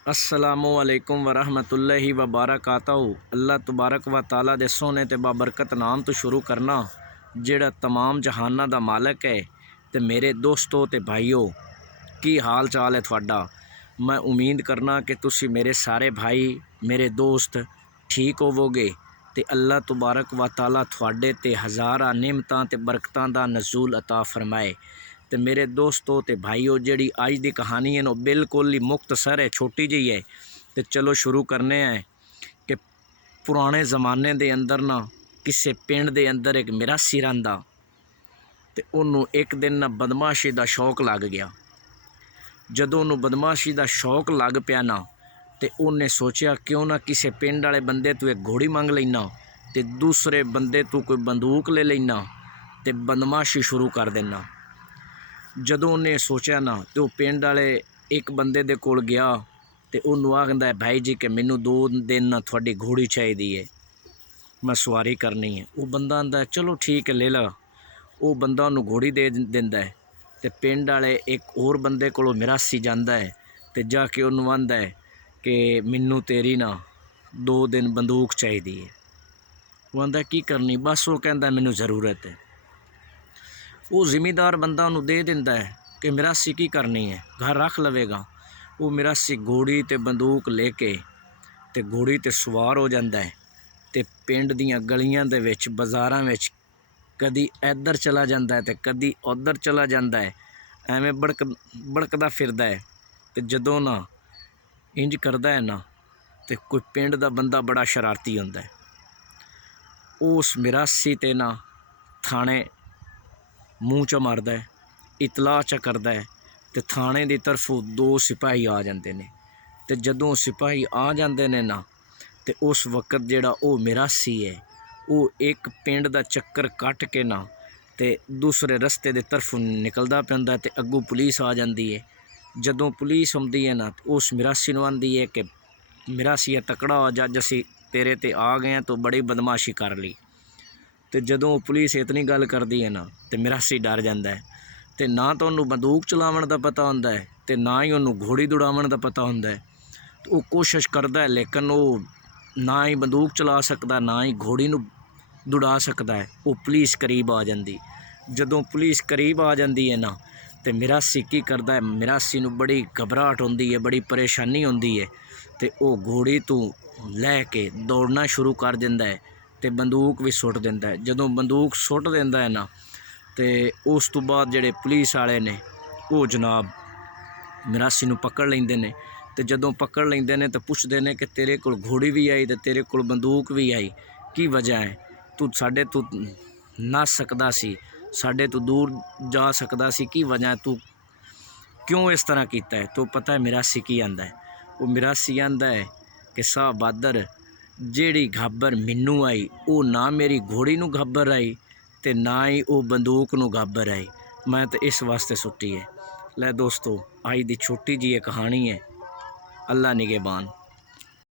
अस्सलामुअलैकुम वरहमतुल्लाहि वबरकातहू। अल्लाह तबारक व ताला दे सोहने ते बाबरकत नाम तो शुरू करना जिहड़ा तमाम जहाना दा मालक है। ते मेरे दोस्तों ते भाईओ, की हाल चाल है तुहाडा। मैं उम्मीद करना कि तुसी मेरे सारे भाई मेरे दोस्त ठीक होवोगे ते अल्लाह तबारक व ताला तुहाडे ते हज़ारां नेमतां ते बरकतां दा नज़ूल अता फरमाए। तो मेरे दोस्तों ते भाईओ, जिहड़ी अज दी कहानी है वो बिल्कुल ही मुख्तसर है, छोटी जी है। तो चलो शुरू करने हैं कि पुराने ज़माने दे अंदर ना किसी पिंड दे अंदर एक मिरासी रहिंदा ते उन्होंने एक दिन ना बदमाशी का शौक लग गया। जदों उन्होंने बदमाशी का शौक लग पिया ना तो उन्हें सोचा क्यों ना किसी पिंड वाले बंदे तू एक घोड़ी मंग लेना तो दूसरे बंदे तू कोई बंदूक ले लेना तो बदमाशी शुरू कर देना। जदों उन्हें सोचा ना तो पिंड वाले एक बंदे दे कोल गया तो उन्होंने आखदा भाई जी कि मैनू 2 दिन ना थोड़ी घोड़ी चाहिए, मैं सवारी करनी है। वो बंदा आंदा चलो ठीक है ले ला। वो बंदा उन्होंने घोड़ी दे दिंदा है तो पिंड वाले एक होर बंदे कोलों मिरासी जांदा है तो जाके उन्होंने आंदा है कि मैनू तेरी ना 2 दिन बंदूक चाहिए। वो आंदा की करनी, बस वो कहता मैनू ज़रूरत है। वो जिमीदार बंदा उन्होंने दे दिंदा है कि मिरासी की करनी है, घर रख लवेगा। वो मिरासी घोड़ी ते बंदूक लेके ते घोड़ी ते सवार हो जाता है ते पिंड दियां गलियां दे विच बाज़ारां विच कदी इधर चला जाता है तो कदी उधर चला जाता है, एवें भड़कदा फिरदा है। तो जदों ना इंज करदा है ना तो कोई पिंड दा बंदा बड़ा शरारती हुंदा है। उस मिरासी ते ना थाने मूँह च मारदा है, इतला च करदा है तो थाने की तरफों 2 सिपाही आ जाते हैं। तो जदों सिपाही आ जाते हैं ना तो उस वक्त जिहड़ा वो मिरासी है वो एक पिंड का चक्कर कट के ना तो दूसरे रस्ते की तरफ निकलदा पैंदा तो अग्गों पुलिस आ जाती है। जदों पुलिस आती है ना तो उस मिरासी नूं आंदी है कि मिरासी तकड़ा हो जा, असी तेरे ते आ गए हैं तो बड़ी बदमाशी कर ली। तो जदों पुलिस इतनी गल करती है ना तो मिरासी डर जाता है। तो ना तो उन्होंने बंदूक चलावन का पता होंदा है तो ना ही उन्होंने घोड़ी दौड़ावन का पता होंदा है। तो वो कोशिश करता है लेकिन वो ना ही बंदूक चला सकता ना ही घोड़ी नूं दौड़ा सकता है। वो पुलिस करीब आ जाती। जदों पुलिस करीब आ जाती है ना तो मिरासी की करता है, मिरासी नूं बड़ी घबराहट होंदी है, बड़ी परेशानी होंदी है। तो वो घोड़ी तो लैके दौड़ना शुरू कर दिंदा है तो बंदूक भी सुट दिंदा है। जदों बंदूक सुट दिंदा है ना तो उस तो बाद जिहड़े पुलिस वाले ने वो जनाब मिरासी नूं पकड़ लैंदे ने। तो जदों पकड़ लैंदे ने तो पुछदे ने कि तेरे कोल घोड़ी भी आई तो तेरे कोल बंदूक भी आई, की वजह है, तू साडे तो नस सकदा सी, साडे तो दूर जा सकदा सी, की वजह है, तू क्यों इस तरह कीता है। तो पता है मिरासी की आंदा है, वो मिरासी आंदा है कि साह बहादुर जिहड़ी घाबर मैनू आई वो ना मेरी घोड़ी नूं घाबर आई ते ना ही वो बंदूक नूं घाबर आई, मैं तो इस वास्ते सुट्टी है। लै दोस्तों, अज दी छोटी जी कहानी है। अल्लाह निगहबान।